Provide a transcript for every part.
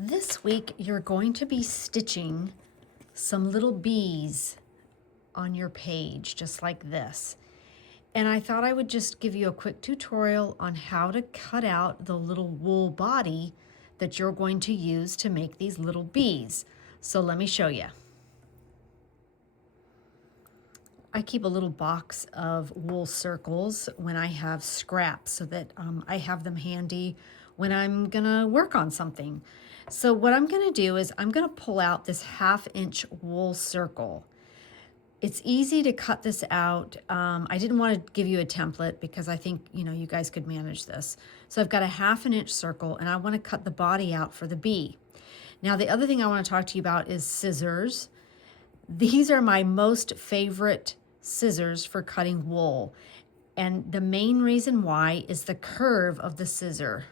This week, you're going to be stitching some little bees on your page, just like this. And I thought I would just give you a quick tutorial on how to cut out the little wool body that you're going to use to make these little bees. So let me show you. I keep a little box of wool circles when I have scraps so that I have them handy when I'm gonna work on something. So what I'm gonna do is I'm gonna pull out this 1/2 inch wool circle. It's easy to cut this out. I didn't want to give you a template because I think, you guys could manage this. So I've got a 1/2 inch circle and I want to cut the body out for the bee. Now, the other thing I want to talk to you about is scissors. These are my most favorite scissors for cutting wool. And the main reason why is the curve of the scissor.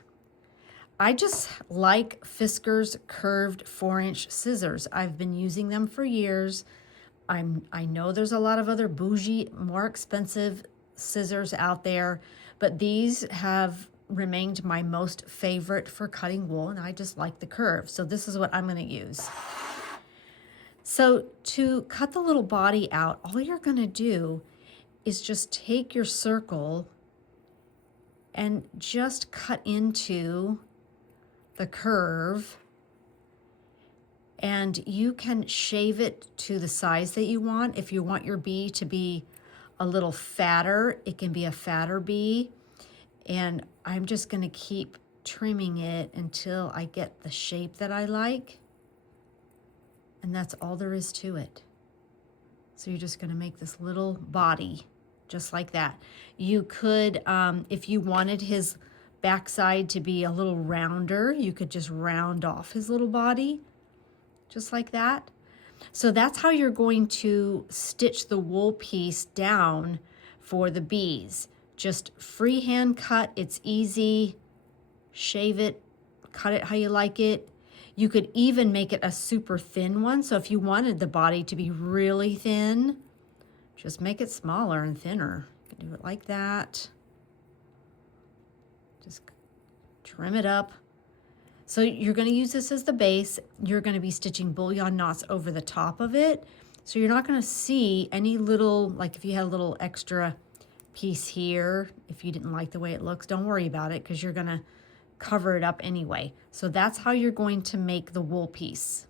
I just like Fiskars curved 4-inch scissors. I've been using them for years. I know there's a lot of other bougie, more expensive scissors out there, but these have remained my most favorite for cutting wool, and I just like the curve. So this is what I'm going to use. So to cut the little body out, all you're going to do is just take your circle and just cut into the curve, and you can shave it to the size that you want. If you want your bee to be a little fatter, it can be a fatter bee. And I'm just going to keep trimming it until I get the shape that I like. And that's all there is to it. So you're just going to make this little body just like that. You could, if you wanted his backside to be a little rounder, you could just round off his little body just like that. So that's how you're going to stitch the wool piece down for the bees. Just freehand cut, it's easy. Shave it, cut it how you like it. You could even make it a super thin one. So if you wanted the body to be really thin, just make it smaller and thinner. You can do it like that. Just trim it up. So you're going to use this as the base. You're going to be stitching bullion knots over the top of it. So you're not going to see any little, like if you had a little extra piece here, if you didn't like the way it looks, don't worry about it because you're going to cover it up anyway. So that's how you're going to make the wool piece.